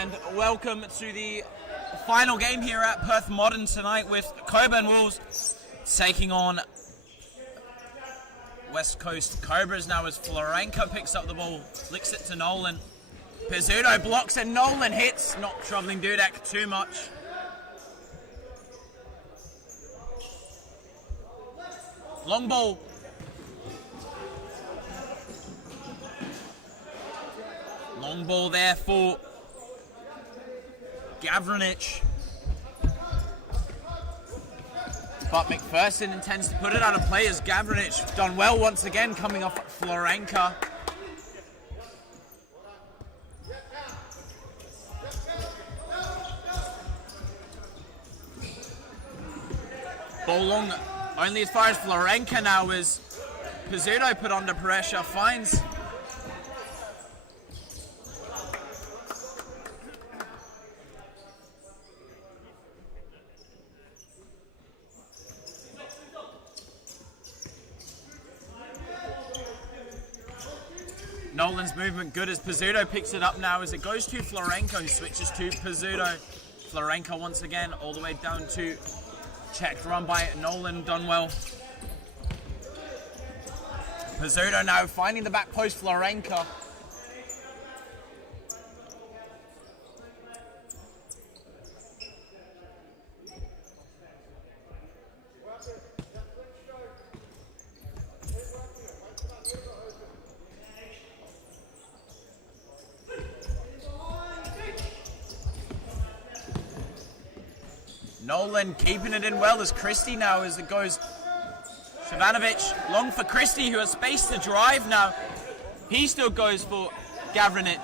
and welcome to the final game here at Perth Modern tonight with Cockburn Wolves taking on West Coast Cobras now as Florenko picks up the ball, flicks it to Nolan. Pizzuto blocks and Nolan hits, not troubling Dudek too much. Long ball. Long ball there for Gavranic. But McPherson intends to put it out of play as Gavranic done well once again coming off Florenka. Ball long only as far as Florenka now as Pizzuto put under pressure, finds Nolan's movement good as Pizzuto picks it up now as it goes to Florenko, who switches to Pizzuto. Florenko once again all the way down to checked run by Nolan, done well. Pizzuto now finding the back post, Florenko. Nolan keeping it in well as Christie now as it goes. Shavanovic long for Christie who has space to drive now. He still goes for Gavranic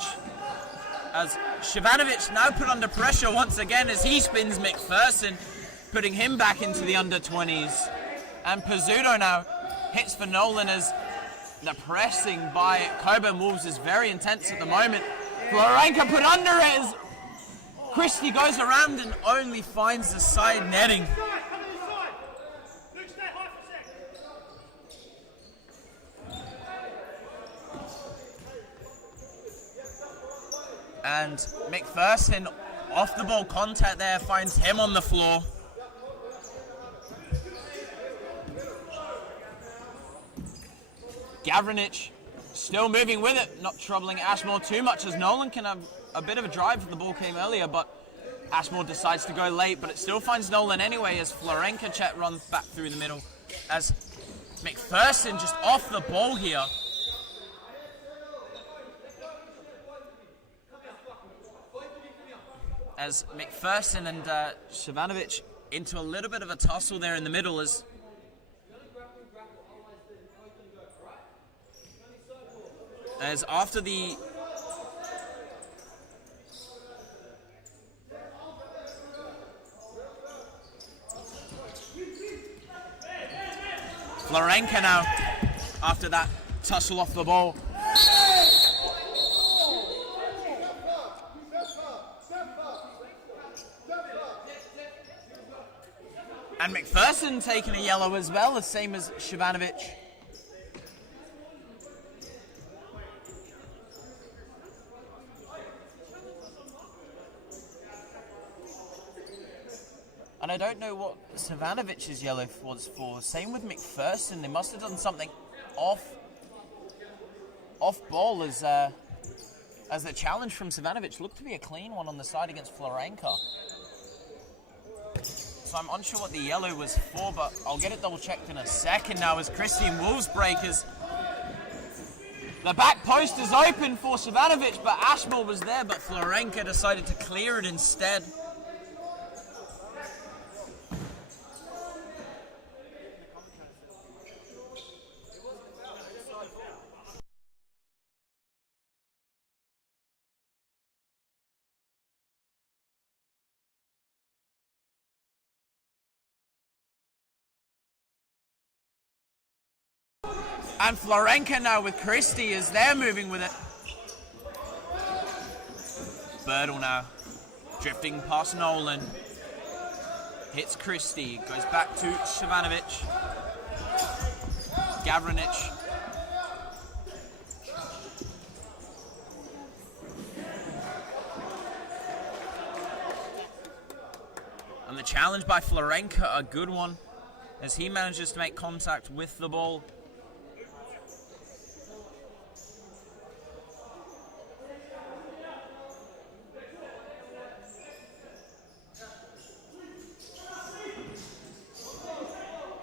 as Shavanovic now put under pressure once again as he spins McPherson, putting him back into the under 20s. And Pizzuto now hits for Nolan as the pressing by Cockburn Wolves is very intense at the moment. Florenka put under it as Christie goes around and only finds the side netting. And McPherson off the ball contact there finds him on the floor. Gavranic still moving with it, not troubling Ashmore too much as Nolan can have a bit of a drive if the ball came earlier, but Ashmore decides to go late, but it still finds Nolan anyway as Florenka Chet runs back through the middle as McPherson just off the ball here. As McPherson and Shavanovic into a little bit of a tussle there in the middle as after the Florenka now, after that tussle off the ball. And McPherson taking a yellow as well, the same as Shavanovic. And I don't know what Savanovic's yellow was for. Same with McPherson. They must have done something off ball as the challenge from Savanovic looked to be a clean one on the side against Florenka. So I'm unsure what the yellow was for, but I'll get it double checked in a second now as Christian Wolves breakers. The back post is open for Shavanovic, but Ashmore was there, but Florenka decided to clear it instead. And Florenka now with Christie as they're moving with it. Birdle now, drifting past Nolan. Hits Christie, goes back to Shavanovic. Gavranic. And the challenge by Florenka, a good one, as he manages to make contact with the ball.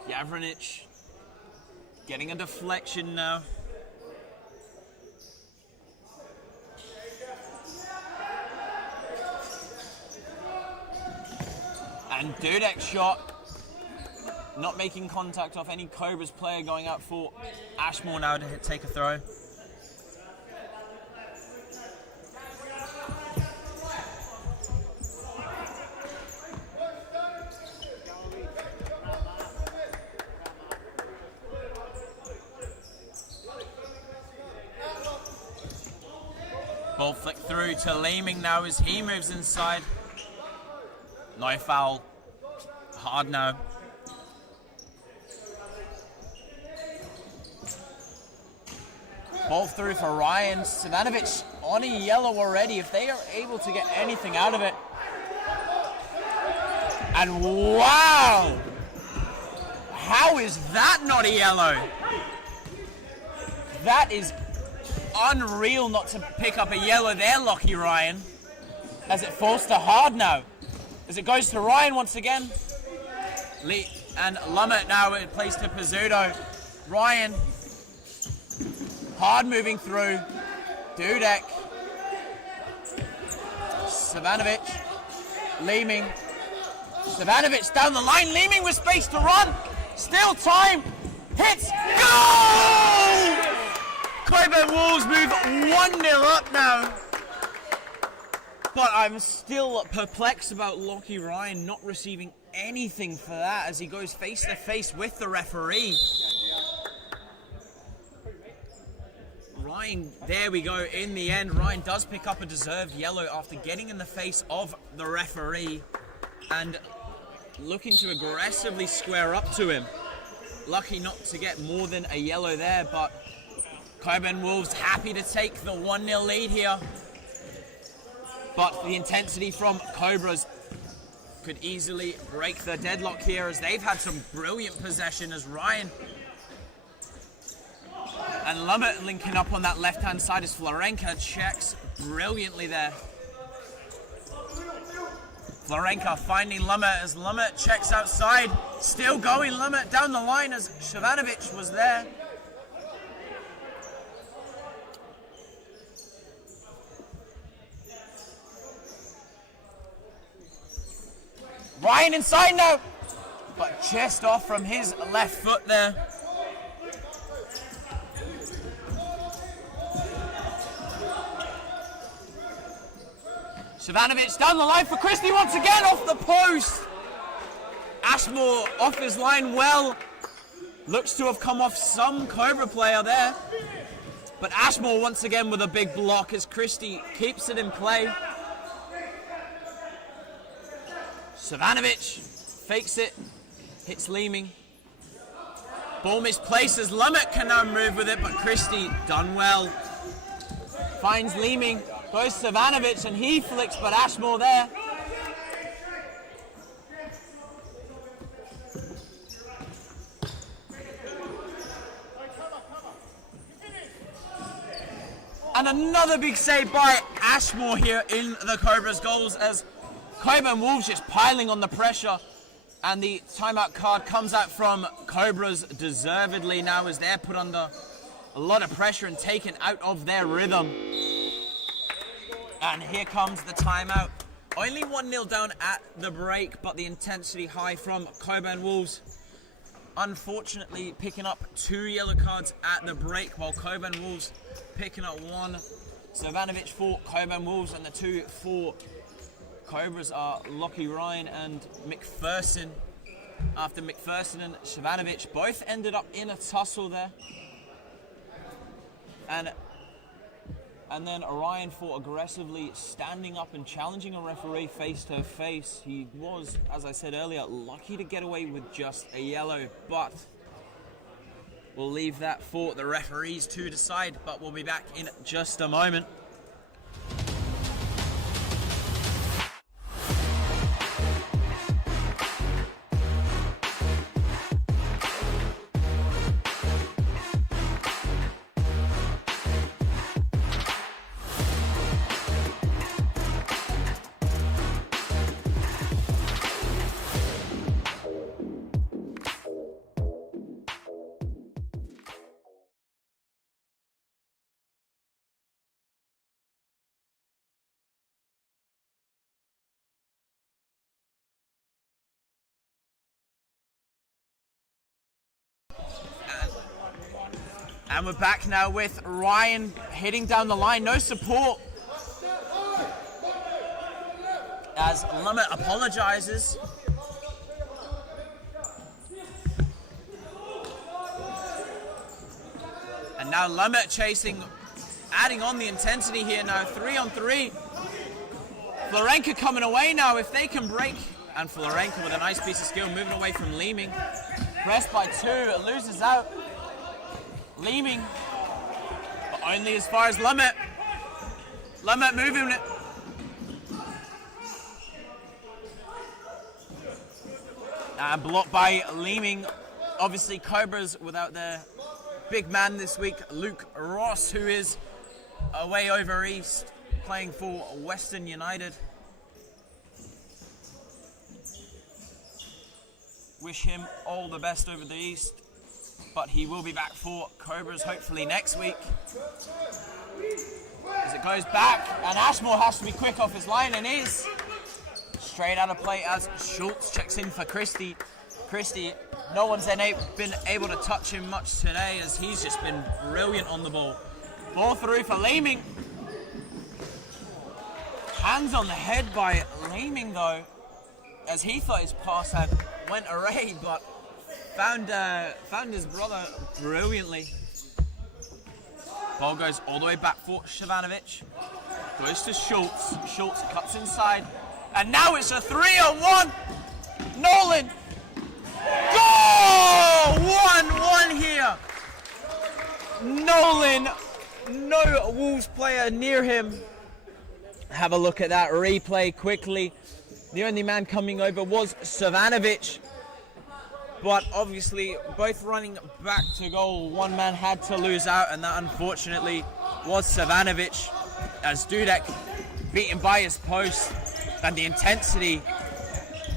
Gavranic getting a deflection now. And Dudek's shot, not making contact off any Cobras player, going out for Ashmore now to take a throw. Ball flicked through to Leeming now as he moves inside. No foul. Hard now. Ball through for Ryan. Savanovic on a yellow already. If they are able to get anything out of it. And wow! How is that not a yellow? That is unreal not to pick up a yellow there, Lockie Ryan. As it falls to hard now. As it goes to Ryan once again. Lee and Lummett now it plays to Pizzuto. Ryan. Hard moving through. Dudek. Savanovic. Leeming. Savanovic down the line. Leeming with space to run. Still time. Hits. Goal! Cockburn Wolves move 1-0 up now. But I'm still perplexed about Lockie Ryan not receiving anything for that as he goes face to face with the referee. Ryan, there we go, in the end, Ryan does pick up a deserved yellow after getting in the face of the referee and looking to aggressively square up to him. Lucky not to get more than a yellow there, but Cockburn Wolves happy to take the 1-0 lead here. But the intensity from Cobras could easily break the deadlock here as they've had some brilliant possession as Ryan and Lummett linking up on that left-hand side as Florenka checks brilliantly there. Florenka finding Lummett as Lummett checks outside. Still going Lummett down the line as Savanovic was there. Ryan inside now, but chest off from his left foot there. Savanovic down the line for Christie once again off the post. Ashmore off his line well. Looks to have come off some Cobra player there. But Ashmore once again with a big block as Christie keeps it in play. Savanovic fakes it, hits Leeming. Ball misplaced as Lummett can now move with it, but Christie done well. Finds Leeming, goes Savanovic and he flicks, but Ashmore there. And another big save by Ashmore here in the Cobras goals as Cockburn Wolves just piling on the pressure, and the timeout card comes out from Cobras deservedly now as they're put under a lot of pressure and taken out of their rhythm. And here comes the timeout. Only 1-0 down at the break, but the intensity high from Cockburn Wolves. Unfortunately, picking up 2 yellow cards at the break, while Cockburn Wolves picking up 1. Savanovic for Cockburn Wolves, and the 2 for Cobras are Lockie Ryan and McPherson. After McPherson and Savanovic both ended up in a tussle there. And then Ryan for aggressively standing up and challenging a referee face to face. He was, as I said earlier, lucky to get away with just a yellow, but we'll leave that for the referees to decide, but we'll be back in just a moment. And we're back now with Ryan hitting down the line. No support. As Lumet apologizes. And now Lumet chasing, adding on the intensity here now. 3-on-3. Florenka coming away now if they can break. And Florenka with a nice piece of skill moving away from Leeming. Pressed by 2, it loses out. Leeming, but only as far as Lumet. Lumet moving it. Blocked by Leeming. Obviously Cobras without their big man this week, Luke Ross, who is away over east playing for Western United. Wish him all the best over the east, but he will be back for Cobras hopefully next week. As it goes back, and Ashmore has to be quick off his line, and is. Straight out of play as Schultz checks in for Christie. Christie, no one's been able to touch him much today as he's just been brilliant on the ball. Ball through for Leeming. Hands on the head by Leeming though, as he thought his pass had went away, but found his brother brilliantly. Ball goes all the way back for Shivanovic. Goes to Schultz. Schultz cuts inside. And now it's a 3-on-1. Nolan. Goal! 1-1 here. Nolan. No Wolves player near him. Have a look at that replay quickly. The only man coming over was Savanovic. But obviously, both running back to goal. One man had to lose out, and that unfortunately was Savanovic, as Dudek beaten by his post. And the intensity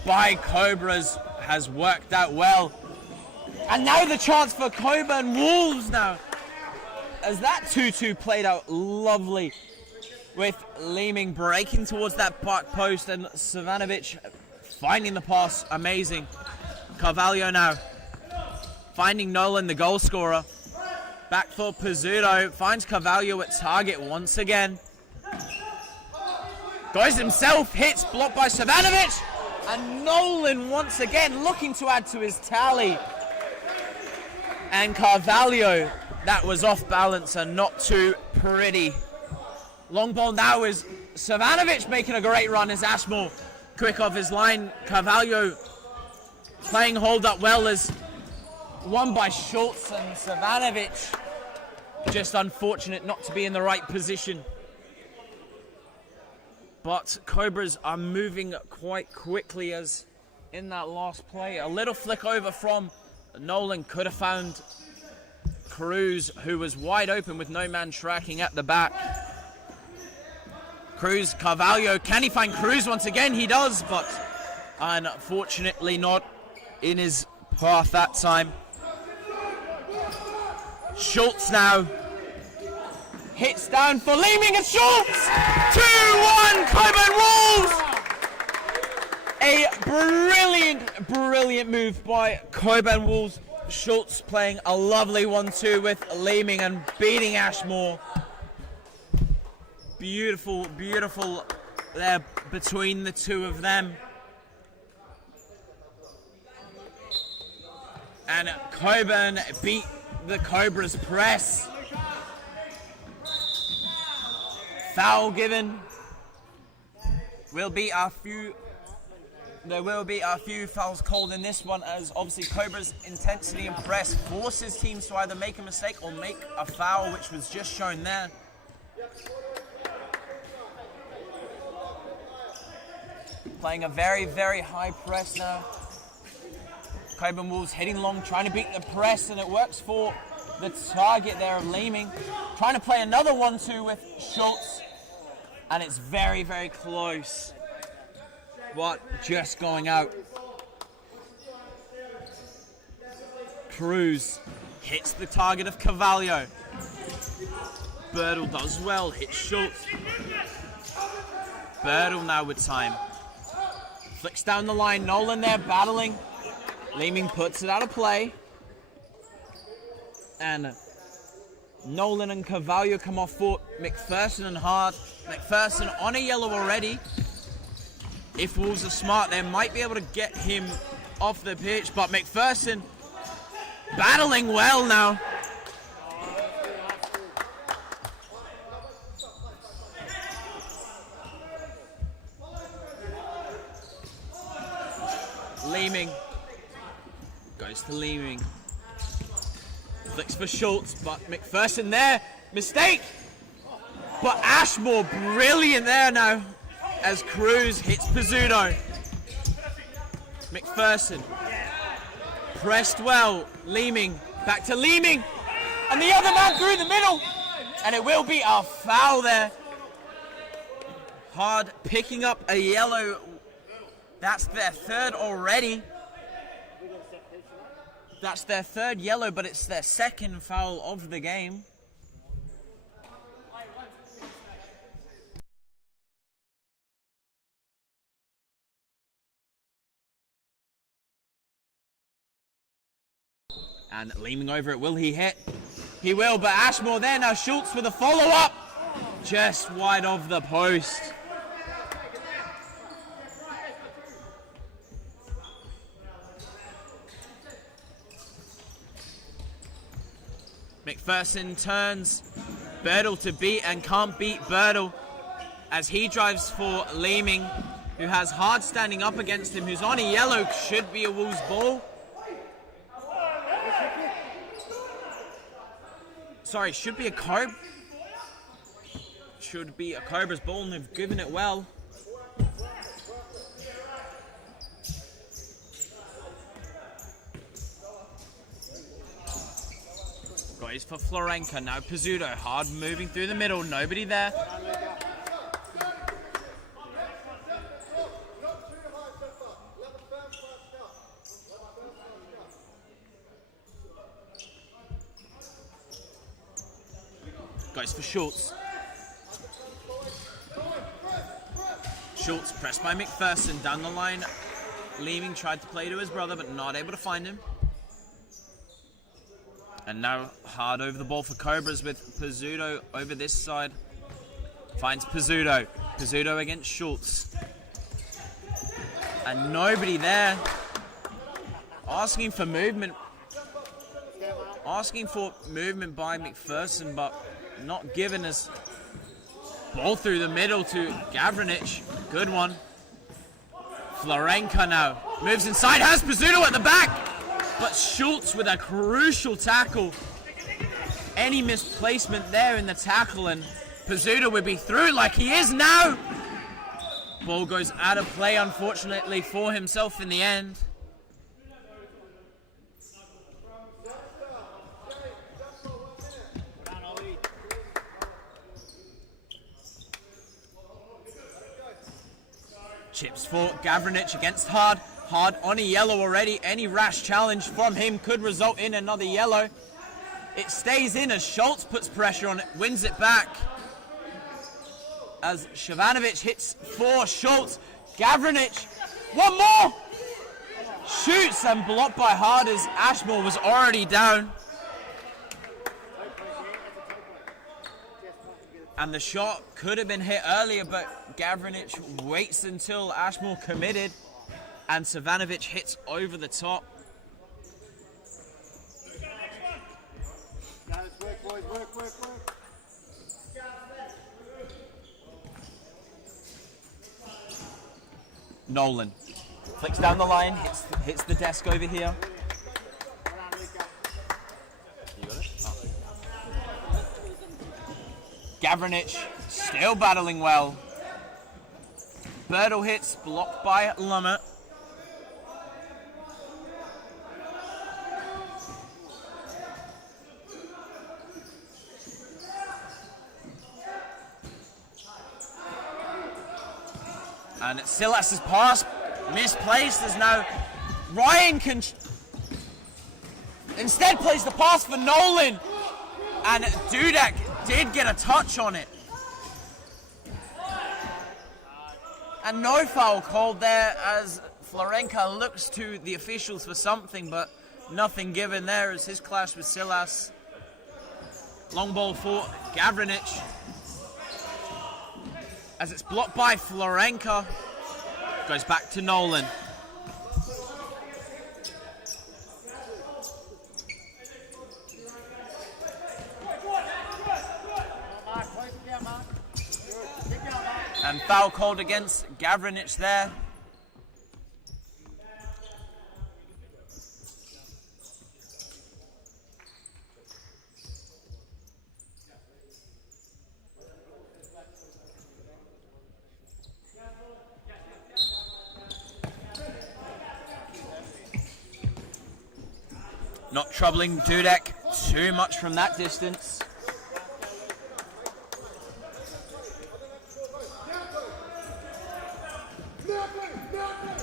by Cobras has worked out well. And now the chance for Cockburn Wolves now. As that 2-2 played out lovely, with Leeming breaking towards that back post and Savanovic finding the pass. Amazing. Carvalho now finding Nolan, the goal scorer. Back for Pizzuto. Finds Carvalho at target once again. Goes himself, hits, blocked by Savanovic. And Nolan once again looking to add to his tally. And Carvalho, that was off balance and not too pretty. Long ball now is Savanovic making a great run as Ashmore quick off his line. Carvalho playing hold up well as won by Schultz, and Savanovic just unfortunate not to be in the right position. But Cobras are moving quite quickly as in that last play. A little flick over from Nolan could have found Cruz, who was wide open with no man tracking at the back. Cruz, Carvalho, can he find Cruz once again? He does, but unfortunately not in his path that time. Schultz now hits down for Leeming and Schultz! 2-1 Cockburn Wolves! A brilliant move by Cockburn Wolves. Schultz playing a lovely 1-2 with Leeming and beating Ashmore. Beautiful there between the two of them. And Cockburn beat the Cobras press. Foul given. There will be a few fouls called in this one, as obviously Cobras' intensity and press forces teams to either make a mistake or make a foul, which was just shown there. Playing a very high press now. Cockburn Wolves heading long, trying to beat the press, and it works for the target there of Leeming. Trying to play another 1-2 with Schultz, and it's very close. But just going out. Cruz hits the target of Carvalho. Birdle does well, hits Schultz. Birdle now with time. Flicks down the line, Nolan there battling. Leeming puts it out of play. And Nolan and Carvalho come off for McPherson and Hard. McPherson on a yellow already. If Wolves are smart, they might be able to get him off the pitch, but McPherson battling well now. Leeming. Goes to Leeming. Flicks for Schultz, but McPherson there. Mistake! But Ashmore brilliant there now as Cruz hits Pizzuto. McPherson. Pressed well. Leeming. Back to Leeming. And the other man through the middle. And it will be a foul there. Hard picking up a yellow. That's their third already. That's their third yellow, but it's their second foul of the game. And leaning over it, will he hit? He will, but Ashmore there now. Schultz with a follow-up. Just wide of the post. McPherson turns Birdle to beat and can't beat Birdle as he drives for Leeming, who has Hard standing up against him, who's on a yellow, should be a Wolves ball. Sorry, should be a Cobra. Should be a Cobra's ball, and they've given it well. Goes for Florenka, now Pizzuto, Hard moving through the middle, nobody there. Goes for Schultz. Schultz pressed by McPherson down the line. Leeming tried to play to his brother, but not able to find him. And now Hard over the ball for Cobras with Pizzuto over this side. Finds Pizzuto. Pizzuto against Schultz. And nobody there. Asking for movement. Asking for movement by McPherson, but not given us. Ball through the middle to Gavranic. Good one. Florenka now. Moves inside, has Pizzuto at the back. But Schultz with a crucial tackle. Any misplacement there in the tackle and Pizzuto would be through like he is now. Ball goes out of play, unfortunately, for himself in the end. Chips for Gavranic against Hard. Hard on a yellow already. Any rash challenge from him could result in another yellow. It stays in as Schultz puts pressure on it, wins it back. As Shavanovic hits for Schultz. Gavranic, one more! Shoots and blocked by Hard as Ashmore was already down. And the shot could have been hit earlier, but Gavranic waits until Ashmore committed. And Savanovic hits over the top. Nolan flicks down the line, hits the desk over here. You got it? Oh. Gavranic still battling well. Birdle hits, blocked by Lummert. And Silas's pass misplaced as now Ryan can instead plays the pass for Nolan, and Dudek did get a touch on it. And no foul called there as Florenka looks to the officials for something, but nothing given there as his clash with Silas Long ball for Gavranic. As it's blocked by Florenka. Goes back to Nolan. And foul called against Gavranic there. Not troubling Dudek too much from that distance.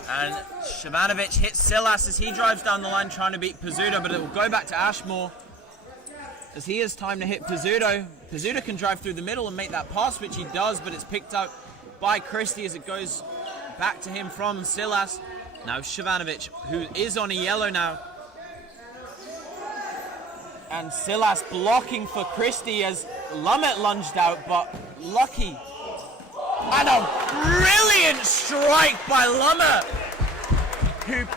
And Shavanovic hits Silas as he drives down the line trying to beat Pizzuto, but it will go back to Ashmore as he has time to hit Pizzuto. Pizzuto can drive through the middle and make that pass, which he does, but it's picked up by Christie as it goes back to him from Silas. Now Shavanovic, who is on a yellow now. And Silas blocking for Christie as Lumet lunged out, but lucky. And a brilliant strike by Lumet, who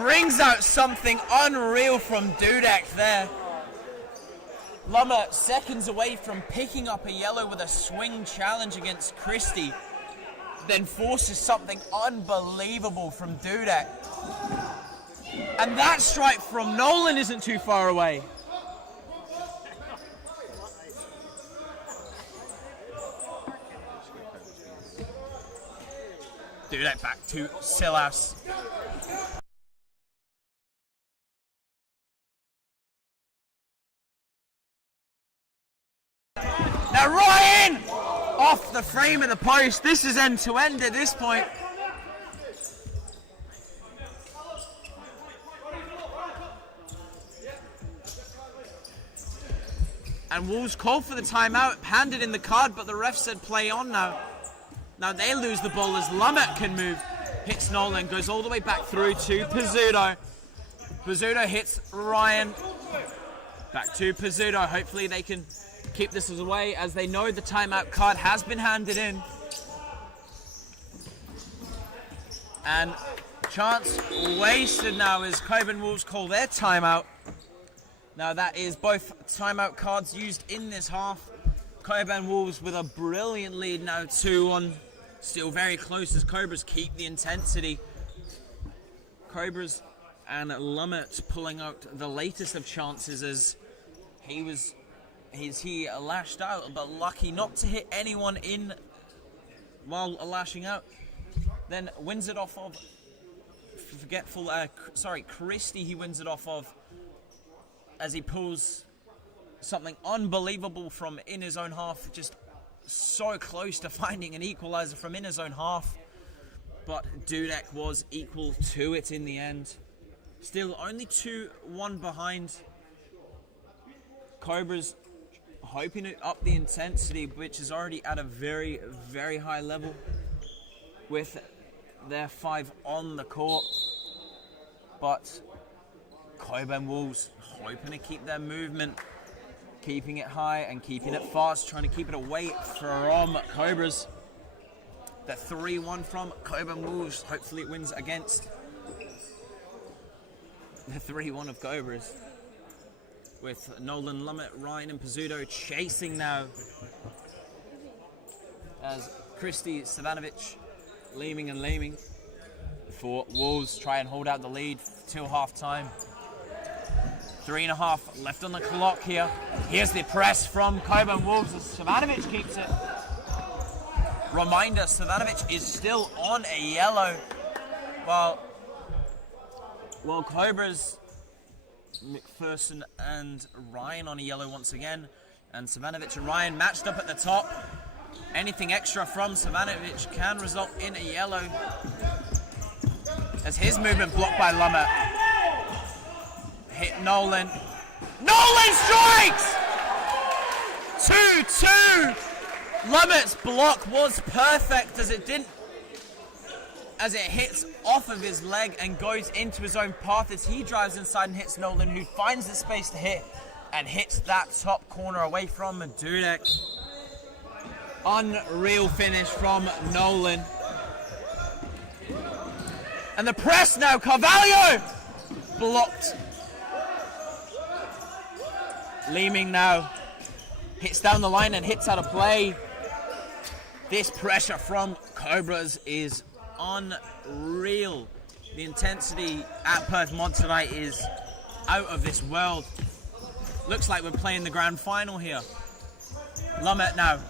brings out something unreal from Dudek there. Lumet seconds away from picking up a yellow with a swing challenge against Christie, then forces something unbelievable from Dudek. And that strike from Nolan isn't too far away. Dudek back to Silas. Now Ryan! Off the frame of the post. This is end to end at this point. And Wolves called for the timeout, handed in the card, but the ref said play on now. Now they lose the ball as Lumet can move. Hits Nolan, goes all the way back through to Pizzuto. Pizzuto hits Ryan. Back to Pizzuto. Hopefully they can keep this away as they know the timeout card has been handed in. And chance wasted now as Cockburn Wolves call their timeout. Now that is both timeout cards used in this half. Cockburn Wolves with a brilliant lead now 2-1. Still very close as Cobras keep the intensity. Cobras and Lumet pulling out the latest of chances as he lashed out, but lucky not to hit anyone in while lashing out. Then wins it off of Christie. He wins it off of as he pulls something unbelievable from in his own half, just so close to finding an equalizer from in his own half, but Dudek was equal to it in the end. Still only 2-1 behind. Cobras hoping to up the intensity, which is already at a very, very high level with their 5 on the court, but Cockburn Wolves hoping to keep their movement, keeping it high and keeping it fast, trying to keep it away from Cobras. The 3-1 from Cockburn Wolves. Hopefully it wins against the 3-1 of Cobras. With Nolan, Lumet, Ryan and Pizzuto chasing now. As Christie, Savanovic leaming and laming for Wolves. Try and hold out the lead till half time. 3.5 left on the clock here. Here's the press from Cockburn Wolves as Savanovic keeps it. Reminder, Savanovic is still on a yellow while Cobras, McPherson and Ryan on a yellow once again. And Savanovic and Ryan matched up at the top. Anything extra from Savanovic can result in a yellow as his movement blocked by Lumet. Hit Nolan. Nolan strikes! 2-2! Lumet's block was perfect as it hits off of his leg and goes into his own path as he drives inside and hits Nolan, who finds the space to hit and hits that top corner away from Dudek. Unreal finish from Nolan. And the press now, Carvalho! Blocked. Leeming now hits down the line and hits out of play. This pressure from Cobras is unreal. The intensity at Perth Mod tonight is out of this world. Looks like we're playing the grand final here. Lumet now.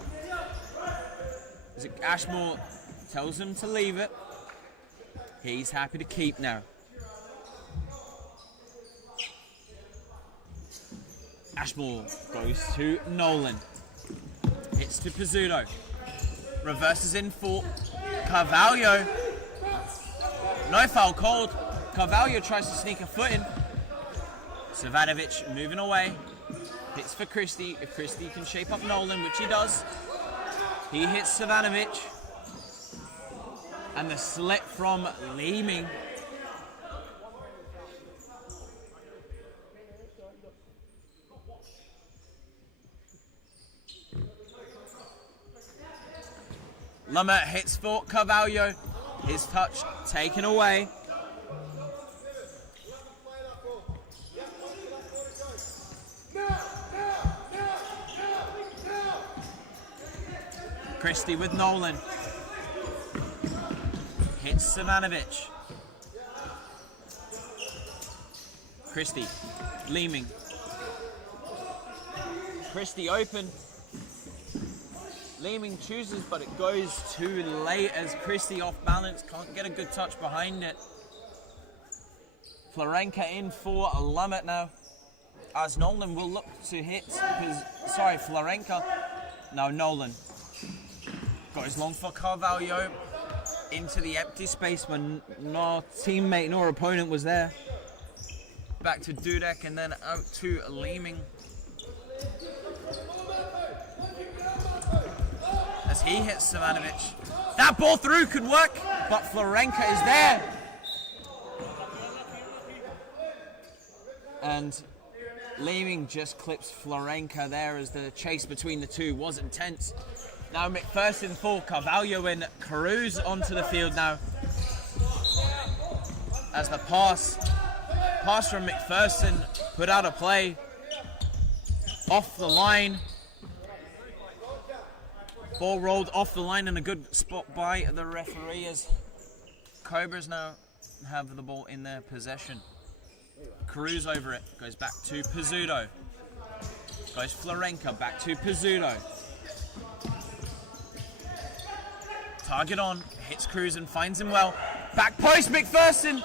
Ashmore tells him to leave it. He's happy to keep now. Ashmore goes to Nolan. Hits to Pizzuto. Reverses in for Carvalho. No foul called. Carvalho tries to sneak a foot in. Savanovic moving away. Hits for Christie. If Christie can shape up Nolan, which he does. He hits Savanovic. And the slip from Leeming. Lumet hits for Carvalho. His touch taken away. Christie with Nolan. Hits Savanovic. Christie. Leeming. Christie open. Leeming chooses, but it goes too late as Christie off balance. Can't get a good touch behind it. Florenka in for a Lumet now. As Nolan will look to hit. Florenka. Now Nolan. Goes long for Carvalho. Into the empty space when no teammate nor opponent was there. Back to Dudek and then out to Leeming. As he hits Savanovic. That ball through could work, but Florenka is there. And Leeming just clips Florenka there as the chase between the two was intense. Now McPherson for Carvalho and Cruz onto the field now. As the pass from McPherson put out of play. Off the line. Ball rolled off the line in a good spot by the referee as Cobras now have the ball in their possession. Cruz over it, goes back to Pizzuto. Goes Florenka, back to Pizzuto. Target on, hits Cruz and finds him well. Back post, McPherson.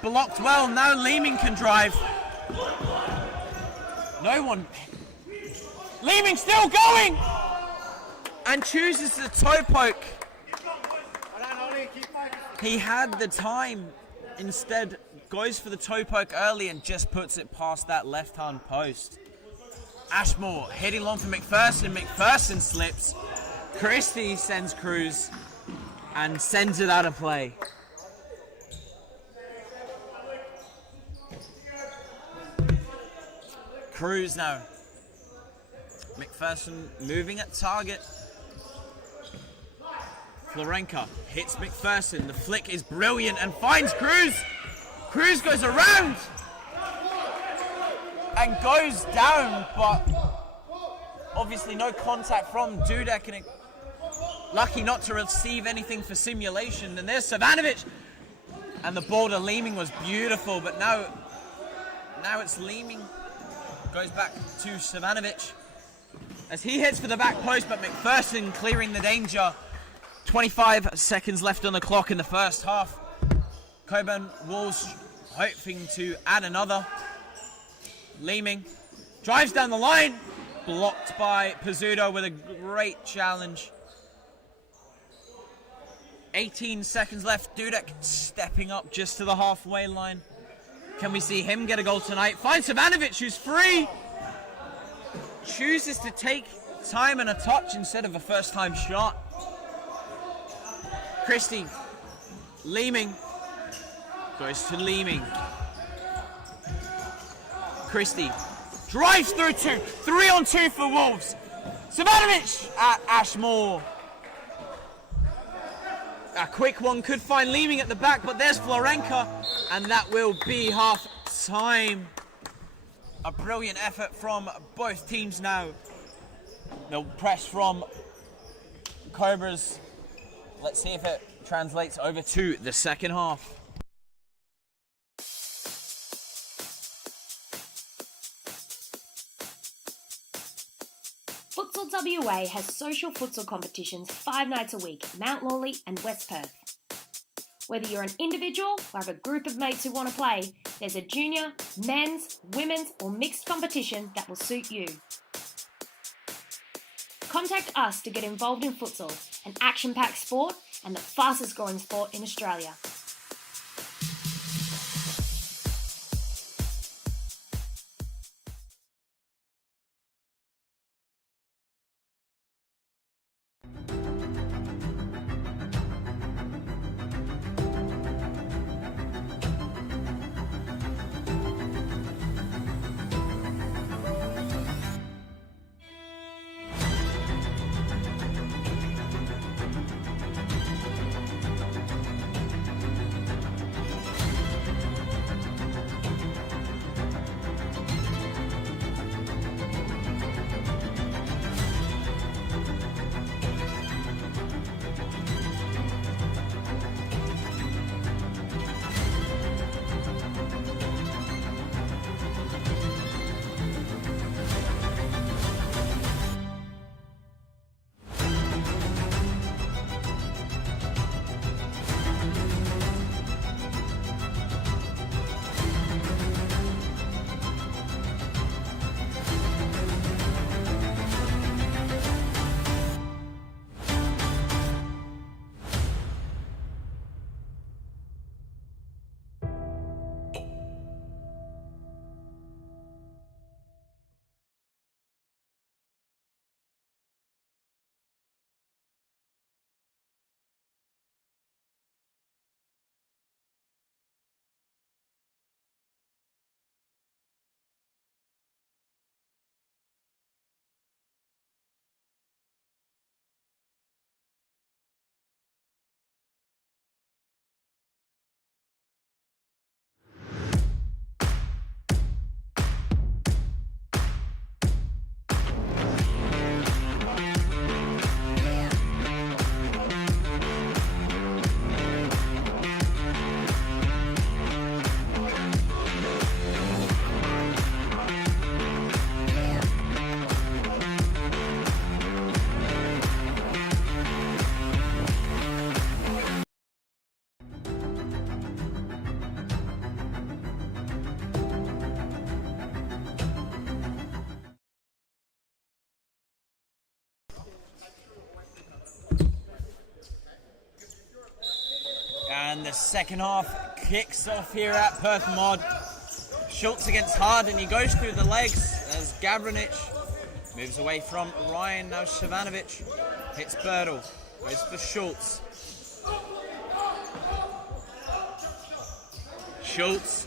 Blocked well, now Leeming can drive. No one. Leeming still going! And chooses the toe poke. He had the time. Instead, goes for the toe poke early and just puts it past that left-hand post. Ashmore heading long for McPherson. McPherson slips. Christie sends Cruz and sends it out of play. Cruz now. McPherson moving at target. Florenka hits McPherson. The flick is brilliant and finds Cruz. Cruz goes around and goes down, but obviously no contact from Dudek, and lucky not to receive anything for simulation. And there's Savanovic, and the ball to Leeming was beautiful, but now it's Leeming. Goes back to Savanovic as he hits for the back post, but McPherson clearing the danger. 25 seconds left on the clock in the first half. Cockburn Wolves hoping to add another. Leeming drives down the line, blocked by Pizzuto with a great challenge. 18 seconds left. Dudek stepping up just to the halfway line. Can we see him get a goal tonight? Finds Savanovic, who's free. Chooses to take time and a touch instead of a first-time shot. Christie. Leeming. Goes to Leeming. Christie drives through two. 3-on-2 for Wolves. Savanovic at Ashmore. A quick one could find Leeming at the back, but there's Florenka, and that will be half time. A brilliant effort from both teams now. The press from Cobras. Let's see if it translates over to the second half. Futsal WA has social futsal competitions 5 nights a week at Mount Lawley and West Perth. Whether you're an individual or have a group of mates who want to play, there's a junior, men's, women's or mixed competition that will suit you. Contact us to get involved in futsal, an action-packed sport and the fastest growing sport in Australia. And the second half kicks off here at Perth Mod. Schultz against Hard, and he goes through the legs as Gavranic moves away from Ryan. Now Savanovic hits Birdle, goes for Schultz. Schultz,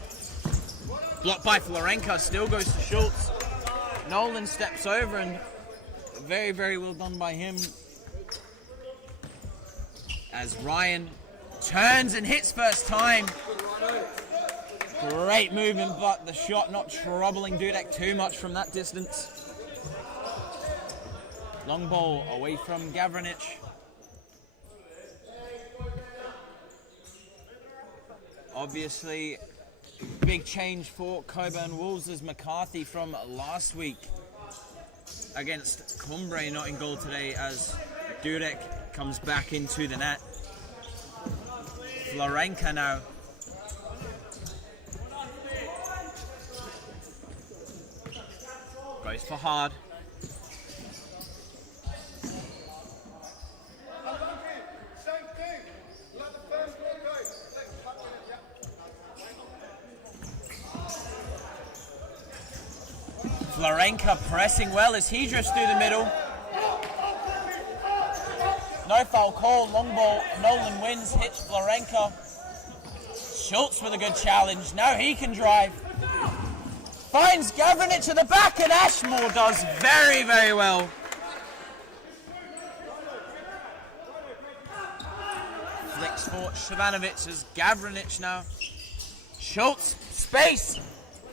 blocked by Florenka, still goes to Schultz. Nolan steps over, and very, very well done by him. As Ryan turns and hits first time. Great movement, but the shot not troubling Dudek too much from that distance. Long ball away from Gavranic. Obviously, big change for Cockburn Wolves as McCarthy from last week against Cumbre not in goal today, as Dudek comes back into the net. Florenka now. Goes for Hard. Florenka pressing well as he drifts through the middle. No foul call, long ball, Nolan wins, hits Florenka. Schultz with a good challenge, now he can drive. Finds Gavranich at the back, and Ashmore does very, very well. Flicks for Shavanovic as Gavranich now. Schultz, space,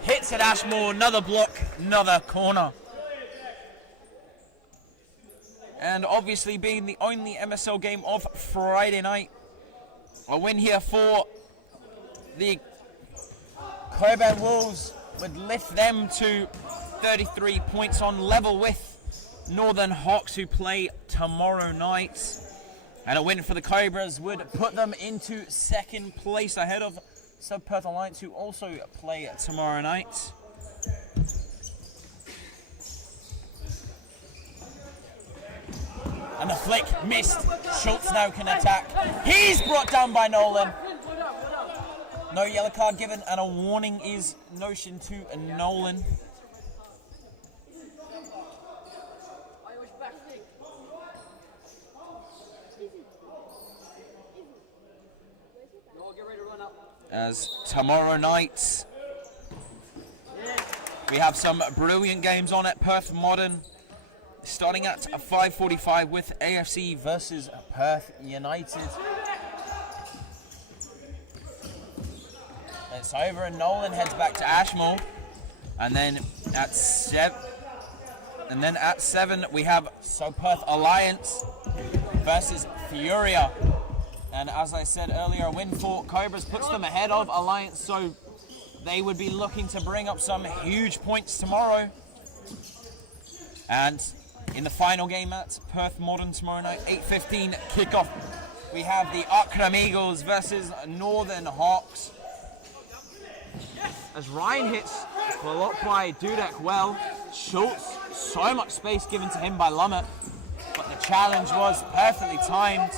hits at Ashmore, another block, another corner. And obviously being the only MSL game of Friday night, a win here for the Cockburn Wolves would lift them to 33 points on level with Northern Hawks, who play tomorrow night. And a win for the Cobras would put them into second place ahead of Sub-Perth Alliance, who also play tomorrow night. And the flick missed. Schultz now can attack. He's brought down by Nolan. No yellow card given, and a warning is notion to Nolan. As tomorrow night, we have some brilliant games on at Perth Modern, starting at 5:45 with AFC versus Perth United. It's over and Nolan heads back to Ashmore, and then at 7 we have Perth Alliance versus Furia. And as I said earlier, a win for Cobras puts them ahead of Alliance, so they would be looking to bring up some huge points tomorrow. And in the final game at Perth Modern tomorrow night, 8:15 kickoff, we have the Akram Eagles versus Northern Hawks. As Ryan hits blocked by Dudek well, Schultz, so much space given to him by Lummett, but the challenge was perfectly timed.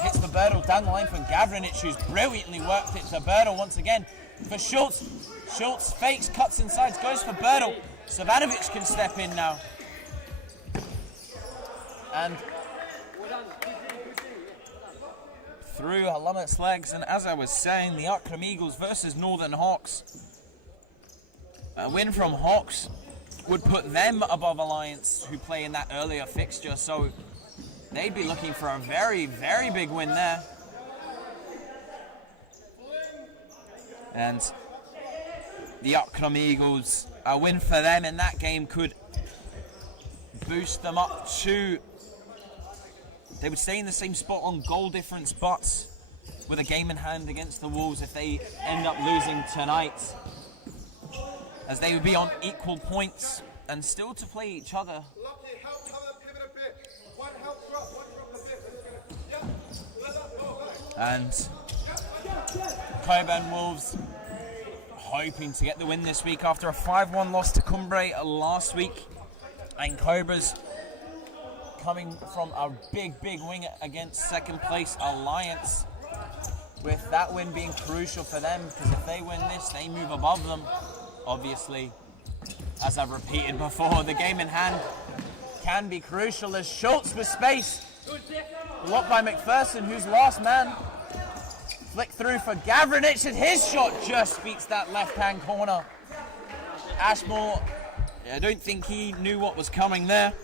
Hits the Birdle down the line from Gavranich, who's brilliantly worked it to Birdle once again. For Schultz, Schultz fakes, cuts inside, goes for Birdle. Savanovic can step in now. And through Lummett's legs, and as I was saying, the Akram Eagles versus Northern Hawks. A win from Hawks would put them above Alliance, who play in that earlier fixture, so they'd be looking for a very, very big win there. And the Akram Eagles, a win for them in that game could boost them up to, they would stay in the same spot on goal difference, but with a game in hand against the Wolves if they end up losing tonight, as they would be on equal points and still to play each other. And Cockburn Wolves hoping to get the win this week after a 5-1 loss to Cumbre last week. And Cobras coming from a big win against second place Alliance, with that win being crucial for them, because if they win this, they move above them. Obviously, as I've repeated before, the game in hand can be crucial, as Schultz with space. Blocked by McPherson, who's last man. Flick through for Gavranich, and his shot just beats that left-hand corner. Ashmore, I don't think he knew what was coming there.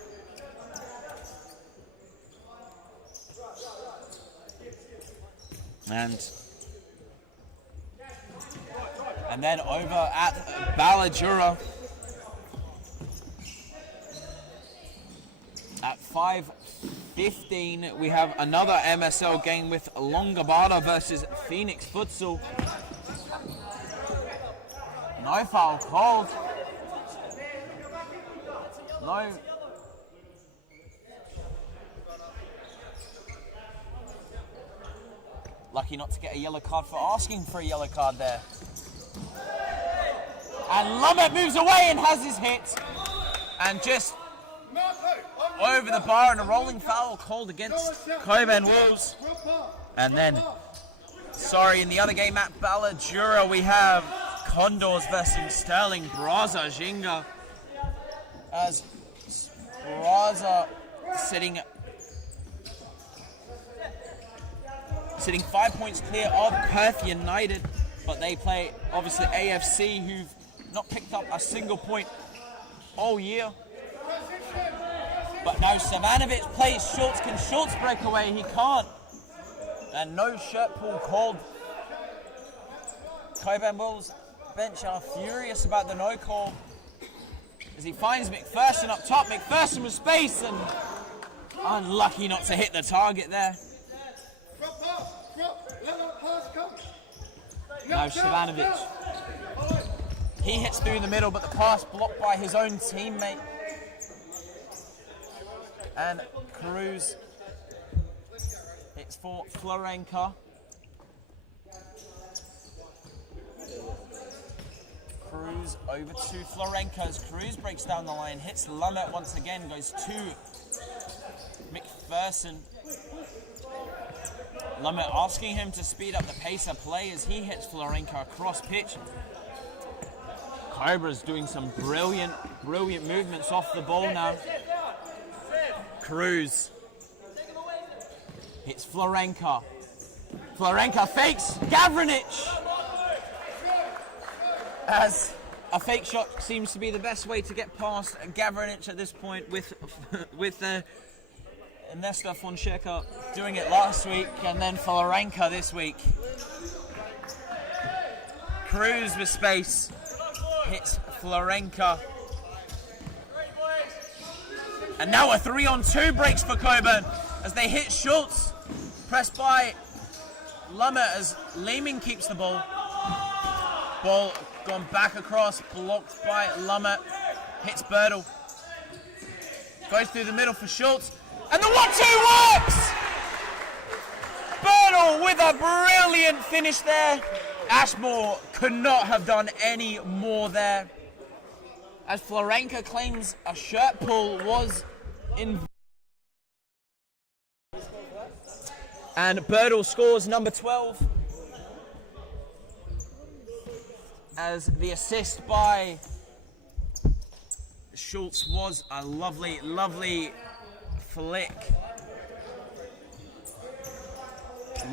And then over at Ballajura at 5:15, we have another MSL game with Longabada versus Phoenix Futsal. No foul called. No. Lucky not to get a yellow card for asking for a yellow card there. And Lummett moves away and has his hit. And just over the bar, and a rolling foul called against Cockburn Wolves. And then, in the other game at Ballajura, we have Condors versus Sterling Braza Jinga. As Braza sitting 5 points clear of Perth United. but they play obviously AFC, who've not picked up a single point all year. But now Savanovic plays Schultz. Can Schultz break away? He can't. And no shirt pull called. Cockburn Bulls bench are furious about the no call as he finds McPherson up top. McPherson with space and unlucky not to hit the target there. Now Savanovic. He hits through the middle, but the pass blocked by his own teammate. And Cruz hits for Florenka. Cruz over to Florenka as Cruz breaks down the line, hits Lumet once again, goes to McPherson. Lumet asking him to speed up the pace of play as he hits Florenka across pitch. Cobras doing some brilliant movements off the ball now. Cruz hits Florenka. Florenka fakes Gavranic. As a fake shot seems to be the best way to get past Gavranic at this point with Nesta Fonseca doing it last week and then Florenka this week. Cruz with space hits Florenka. And now a 3-on-2 breaks for Cockburn as they hit Schultz. Pressed by Lumet as Lehman keeps the ball. Ball gone back across, blocked by Lumet. Hits Birdle. Goes through the middle for Schultz. And the 1-2 works! Birdle with a brilliant finish there. Ashmore could not have done any more there. As Florenka claims a shirt pull was in. And Birdle scores number 12. As the assist by Schultz was a lovely flick.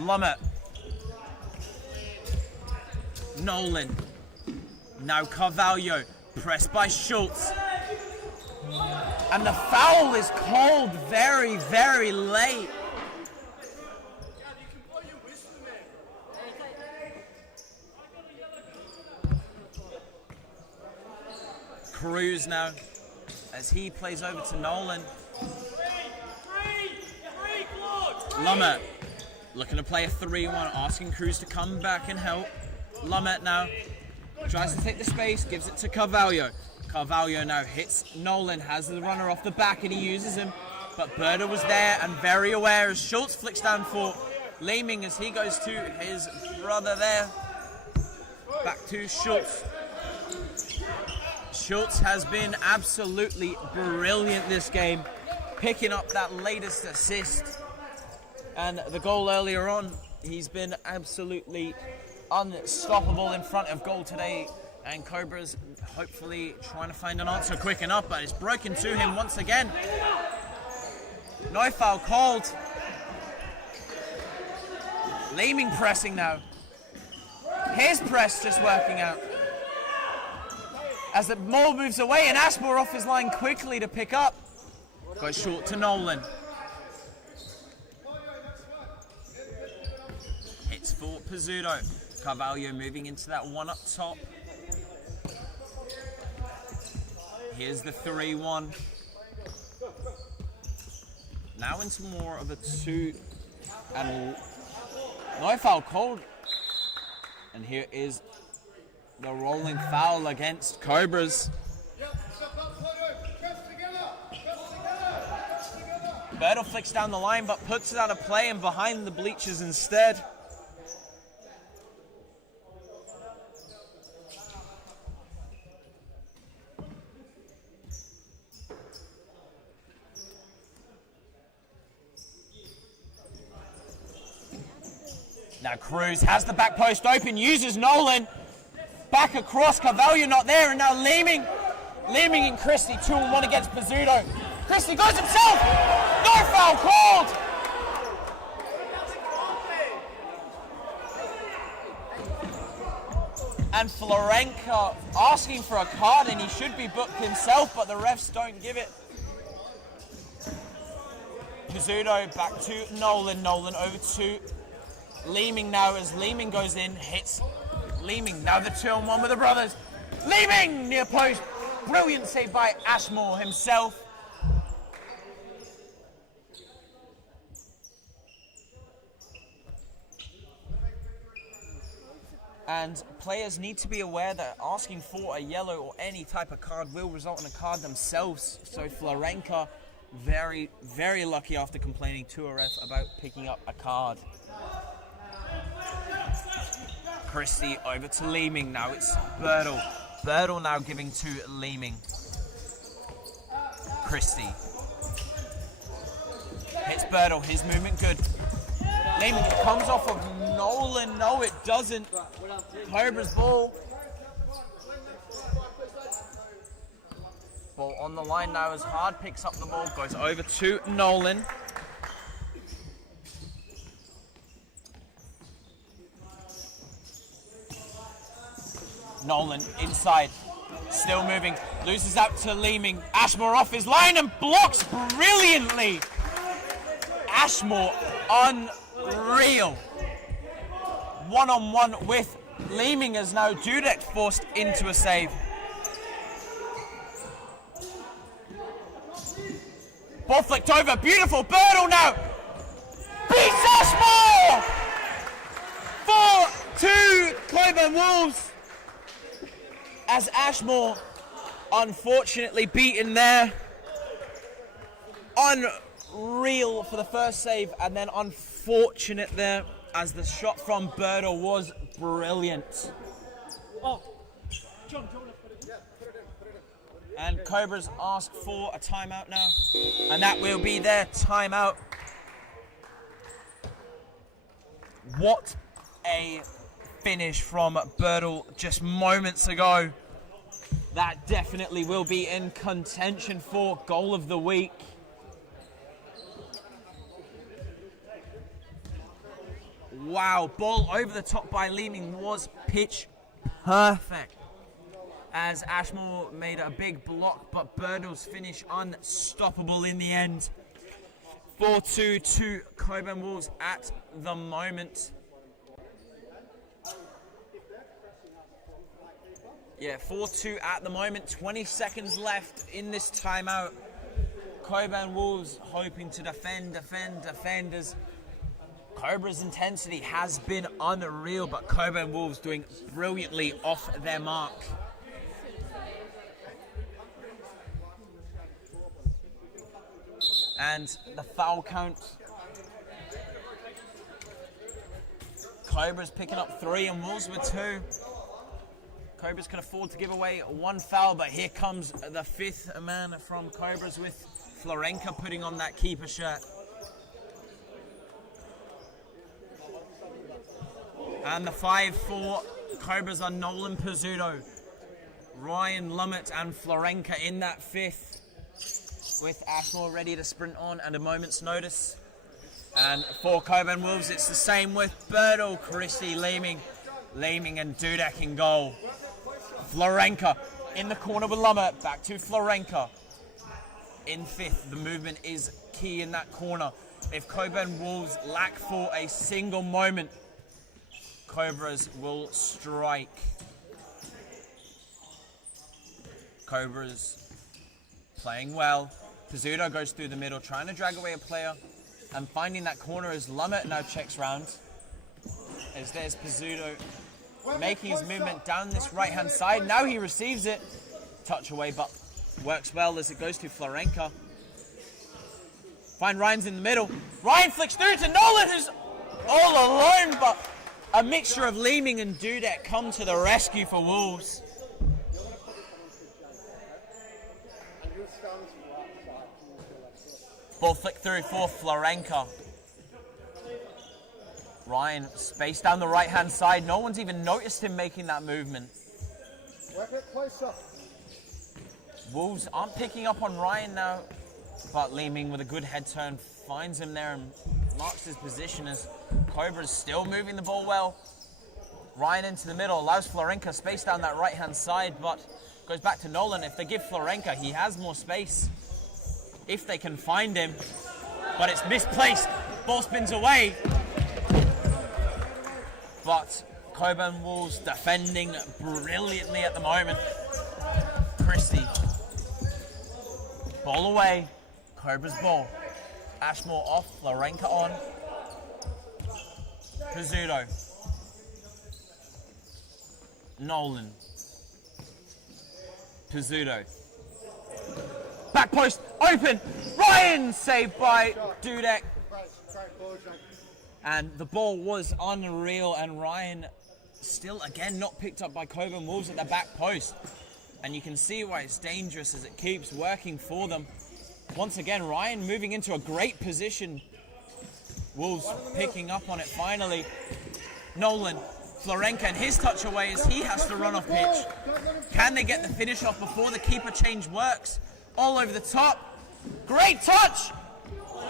Lumet. Nolan. Now Carvalho. Pressed by Schultz. And the foul is called very late. Cruz now, as he plays over to Nolan. Lumet looking to play a 3-1, asking Cruz to come back and help. Lumet now tries to take the space, gives it to Carvalho. Carvalho now hits Nolan, has the runner off the back and he uses him. But Berta was there and very aware as Schultz flicks down for Leeming as he goes to his brother there. Back to Schultz. Schultz has been absolutely brilliant this game, picking up that latest assist. And the goal earlier on, he's been absolutely unstoppable in front of goal today, and Cobras hopefully trying to find an answer quick enough, but it's broken to him once again. No foul called. Leeming pressing now. His press just working out. As the ball moves away and Ashmore off his line quickly to pick up. Goes short to Nolan. Hits for Pizzuto. Carvalho moving into that one up top. Here's the 3-1. Now into more of a 2 and no foul called. And here is the rolling foul against Cobras. Bertle flicks down the line but puts it out of play and behind the bleachers instead. Now Cruz has the back post open, uses Nolan. Back across, Carvalho not there, and now Leeming and Christie 2-1 against Pizzuto. Christie goes himself! No foul called! And Florenka asking for a card, and he should be booked himself, but the refs don't give it. Pizzuto back to Nolan. Nolan over to Leeming now as Leeming goes in, hits Leeming. Now the 2-on-1 with the brothers. Leeming near post. Brilliant save by Ashmore himself. And players need to be aware that asking for a yellow or any type of card will result in a card themselves. So Florenka, very, very lucky after complaining to a ref about picking up a card. Christie over to Leeming. Now it's Birdle. Birdle now giving to Leeming. Christie. Hits Birdle. His movement good. Leeming comes off of Nolan. No, it doesn't. Cobra's ball. Ball on the line now as Hard picks up the ball. Goes over to Nolan. Nolan inside. Still moving. Loses out to Leeming. Ashmore off his line and blocks brilliantly. Ashmore unreal. One-on-one with Leeming as now Dudek forced into a save. Ball flicked over. Beautiful. Birdle now. Beats Ashmore! 4-2 Cockburn Wolves. As Ashmore unfortunately beaten there. Unreal for the first save and then unfortunate there as the shot from Birdle was brilliant. And Cobras ask for a timeout now. And that will be their timeout. What a finish from Birdle just moments ago. That definitely will be in contention for goal of the week. Wow, ball over the top by Leeming was pitch perfect. As Ashmore made a big block, but Birdle's finish unstoppable in the end. 4-2 to Cockburn Wolves at the moment. Yeah, 4-2 at the moment. 20 seconds left in this timeout. Cockburn Wolves hoping to defend as Cobra's intensity has been unreal, but Cockburn Wolves doing brilliantly off their mark. And the foul count. Cobra's picking up 3 and Wolves with 2. Cobras can afford to give away 1 foul, but here comes the 5th man from Cobras with Florenka putting on that keeper shirt. And the 5 for Cobras are Nolan Pizzuto, Ryan Lummett and Florenka in that 5th, with Ashmore ready to sprint on at a moment's notice. And for Cockburn Wolves, it's the same with Birdle, Christie, Leeming and Dudek in goal. Florenka in the corner with Lummett, back to Florenka. In 5th, the movement is key in that corner. If Cockburn Wolves lack for a single moment, Cobras will strike. Cobras playing well. Pizzuto goes through the middle, trying to drag away a player. And finding that corner as Lummett now checks round. As there's Pizzuto making his movement down this right-hand side. Now he receives it. Touch away, but works well as it goes to Florenka. Find Ryan's in the middle. Ryan flicks through to Nolan, who's all alone, but a mixture of Leeming and Dudek come to the rescue for Wolves. Ball flick through for Florenka. Ryan spaced down the right-hand side. No one's even noticed him making that movement. Wolves aren't picking up on Ryan now, but Leeming with a good head turn finds him there and marks his position as Cobra's still moving the ball well. Ryan into the middle, allows Florenka space down that right-hand side, but goes back to Nolan. If they give Florenka, he has more space if they can find him, but it's misplaced. Ball spins away, but Cockburn Wolves defending brilliantly at the moment. Christie, ball away, Cobras ball. Ashmore off, Florenka on. Pizzuto. Nolan. Pizzuto. Back post, open. Ryan saved by Dudek. And the ball was unreal, and Ryan still again not picked up by Cockburn Wolves at the back post. And you can see why it's dangerous as it keeps working for them. Once again, Ryan moving into a great position. Wolves picking up on it finally. Nolan, Florenka, and his touch away as he has to run off pitch. Can they get the finish off before the keeper change works? All over the top. Great touch!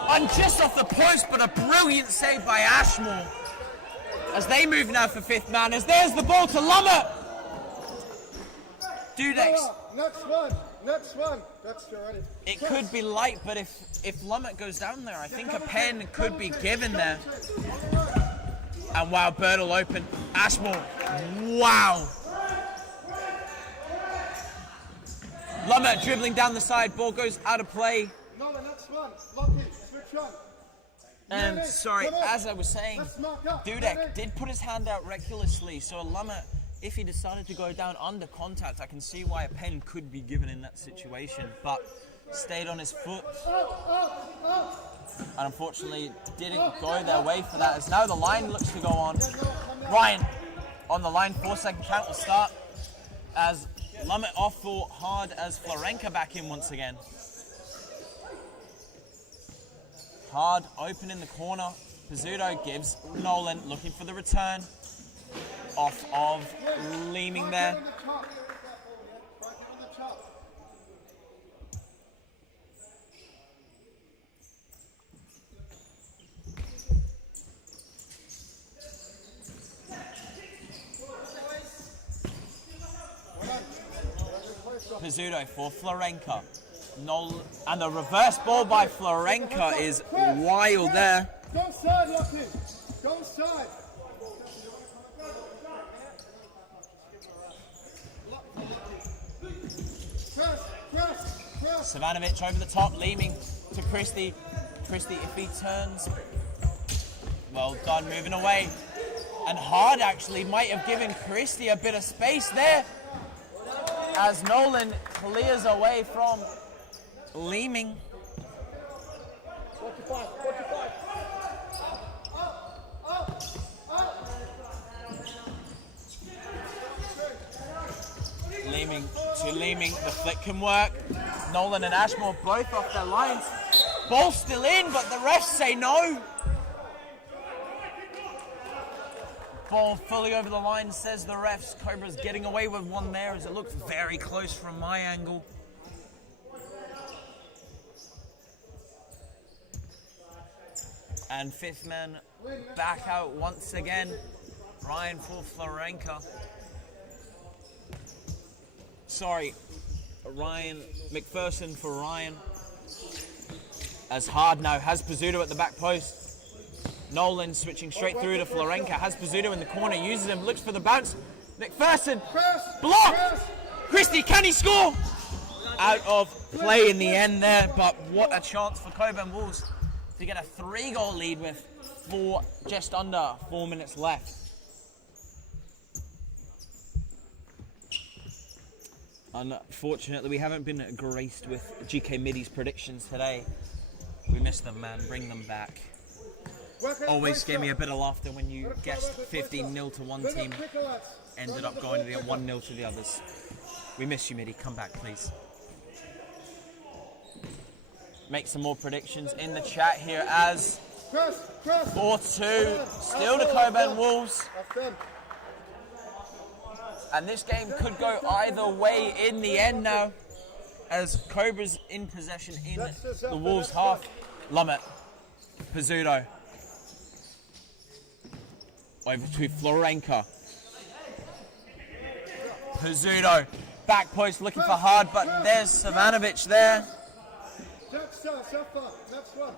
And just off the post, but a brilliant save by Ashmore. As they move now for fifth man, as there's the ball to Lummert. Dudek's. Next one. That's already. It could be light, but if Lummert goes down there, I think a pen could be given there. And wow, Bird will open. Ashmore. Wow. Lummert dribbling down the side, ball goes out of play. No, next one. Lucky. Switch on. And sorry, as I was saying, Dudek did put his hand out recklessly, so Lummert, if he decided to go down under contact, I can see why a pen could be given in that situation, but stayed on his foot. And unfortunately, didn't go their way for that, as now the line looks to go on. Ryan on the line, 4-second count will start, as Lummert off for hard as Florenka back in once again. Hard open in the corner. Pizzuto gives Nolan, looking for the return. Off of Leeming there. Pizzuto for Florenka. Nolan, and the reverse ball by Florenka is wild there. Go side, Lucky. Go side. Savanovic over the top, Leeming to Christie. Christie, if he turns, well done, moving away. And Hard actually might have given Christie a bit of space there, as Nolan clears away from Leeming. 45. Leeming to Leeming, the flick can work. Nolan and Ashmore both off their lines. Ball still in, but the refs say no. Ball fully over the line, says the refs. Cobra's getting away with one there, as it looks very close from my angle. And fifth man back out once again. Ryan for Florenka. Sorry, Ryan McPherson for Ryan. As Hard now has Pizzuto at the back post. Nolan switching straight through to Florenka. Has Pizzuto in the corner, uses him, looks for the bounce. McPherson, blocked! Christie, can he score? Out of play in the end there, but what a chance for Cockburn Wolves to get a 3-goal lead with just under 4 minutes left. Unfortunately, we haven't been graced with GK Middy's predictions today. We missed them, man. Bring them back. Always gave me a bit of laughter when you guessed 15-0 to one team, ended up going to the 1-0 to the others. We miss you, Middy. Come back, please. Make some more predictions in the chat here as 4-2, still to Cockburn Wolves. And this game could go either way in the end now, as Cobras in possession in the Wolves half. Lummert, Pizzuto, over to Florenka. Pizzuto, back post looking for hard, but there's Savanovic there. Dexter, Safa, next one.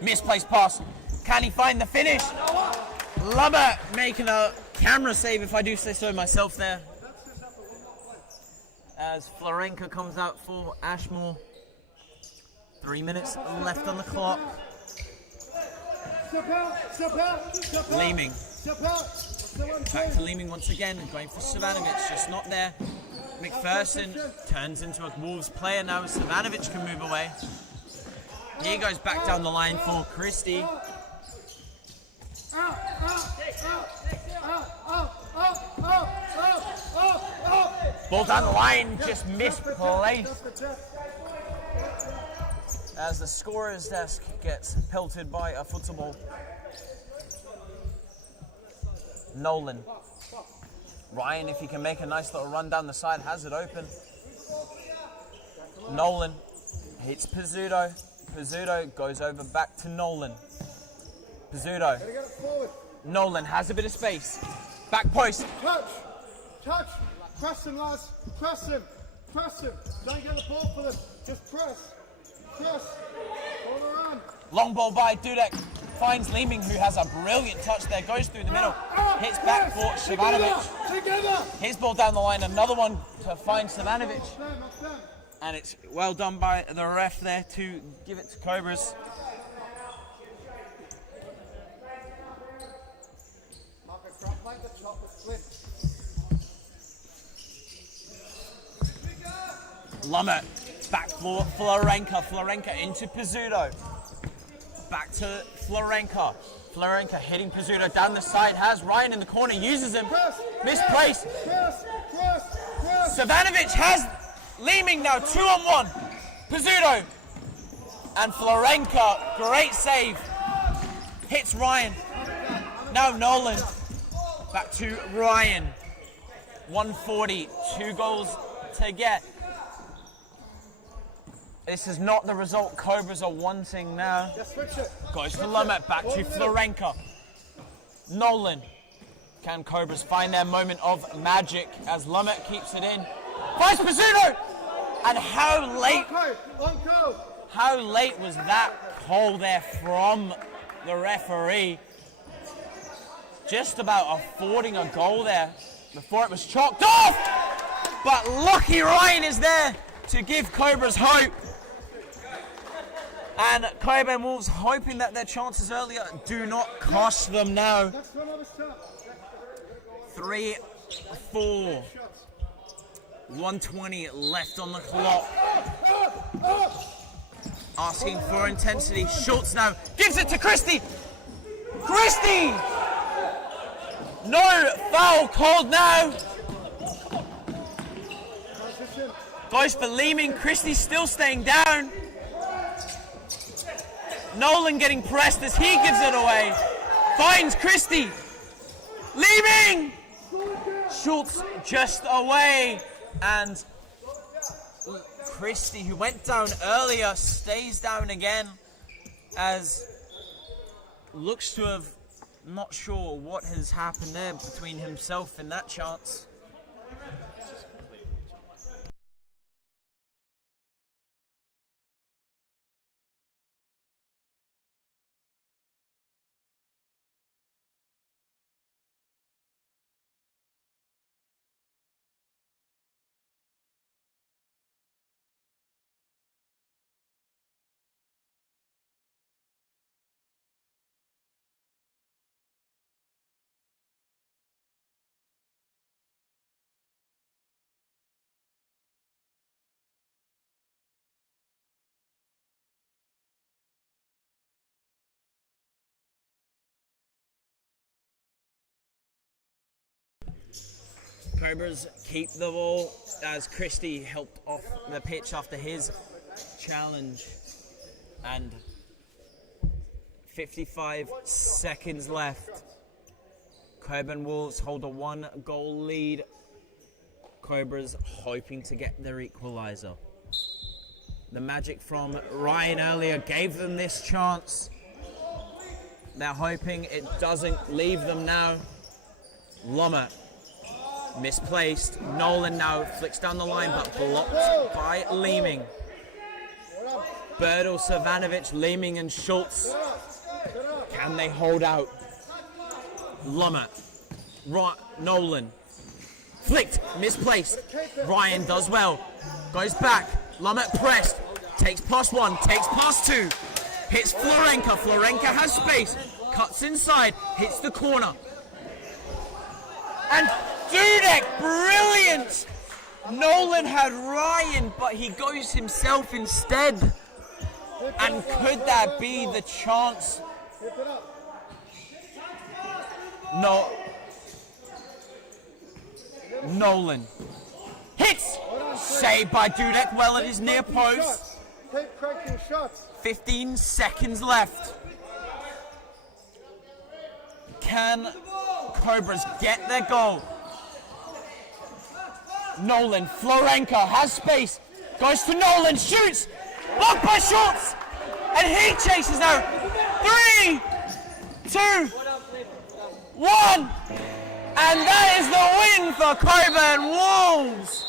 Misplaced pass. Can he find the finish? Lubber making a camera save, if I do say so myself there. As Florenka comes out for Ashmore. 3 minutes left on the clock. Leeming. Back to Leeming once again, going for Savanovic, just not there. McPherson turns into a Wolves player now. Savanovic can move away. He goes back down the line for Christie. Ball down the line, just misplaced. As the scorer's desk gets pelted by a football. Nolan. Ryan, if he can make a nice little run down the side, has it open. Nolan hits Pizzuto. Pizzuto goes over back to Nolan. Pizzuto. Nolan has a bit of space. Back post. Touch. Press him, lads. Press him. Don't get the ball for them. Just press. All around. Long ball by Dudek. Finds Leeming, who has a brilliant touch there. Goes through the middle. Hits back for Savanovic. Together. His ball down the line. Another one to find Savanovic. And it's well done by the ref there to give it to Cobras. Lummert, back for Florenka. Florenka into Pizzuto. Back to Florenka. Florenka hitting Pizzuto down the side. Has Ryan in the corner, uses him. Misplaced. Savanovic has Leeming now, 2-on-1. Pizzuto. And Florenka, great save. Hits Ryan. Now Nolan. Back to Ryan. 140, 2 goals to get. This is not the result Cobras are wanting now. Goes to Lumet, back to Florenka. Nolan. Can Cobras find their moment of magic as Lumet keeps it in? Finds Pizzuto! And how late was that call there from the referee? Just about affording a goal there before it was chalked off! But lucky Ryan is there to give Cobras hope. And Cockburn Wolves hoping that their chances earlier do not cost them now. 3-4. 120 left on the clock. Asking for intensity. Schultz now gives it to Christie. Christie! No foul called now. Goes for Leeming. Christie still staying down. Nolan getting pressed as he gives it away. Finds Christie. Leeming! Schultz just away. And Christie, who went down earlier, stays down again as looks to have not sure what has happened there between himself and that chance. Cobras keep the ball as Christie helped off the pitch after his challenge. And 55 seconds left. Cockburn Wolves hold a 1-goal lead. Cobras hoping to get their equaliser. The magic from Ryan earlier gave them this chance. They're hoping it doesn't leave them now. Lommer, misplaced. Nolan now flicks down the line, but blocked by Leeming. Birdle, Savanovic, Leeming and Schultz. Can they hold out? Lommer, Nolan, flicked, misplaced. Ryan does well, goes back. Lommer pressed, takes past one, takes past two. Hits Florenka. Florenka has space. Cuts inside. Hits the corner. And Dudek, brilliant! Nolan had Ryan, but he goes himself instead. And could that be the chance? No. Nolan. Hits! Saved by Dudek well at his near post. 15 seconds left. Can Cobras get their goal? Nolan, Florenka has space, goes to Nolan, shoots, blocked by Schultz, and he chases out. 3, 2, 1, and that is the win for Cockburn Wolves.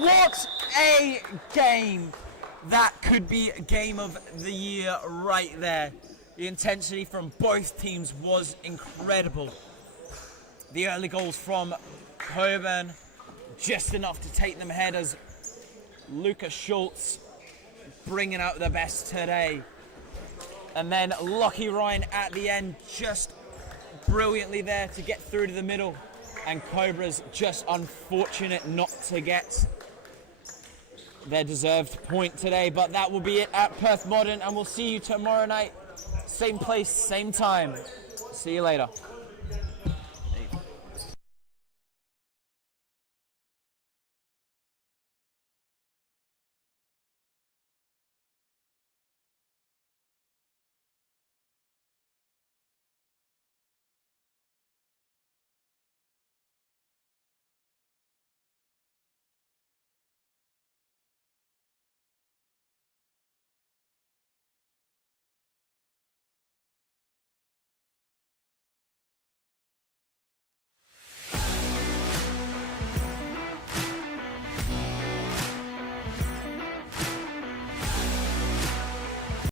What a game. That could be a game of the year right there. The intensity from both teams was incredible. The early goals from Cockburn, just enough to take them ahead as Lucas Schultz bringing out the best today. And then Lucky Ryan at the end, just brilliantly there to get through to the middle. And Cobras just unfortunate not to get their deserved point today. But that will be it at Perth Modern, and we'll see you tomorrow night. Same place, same time. See you later.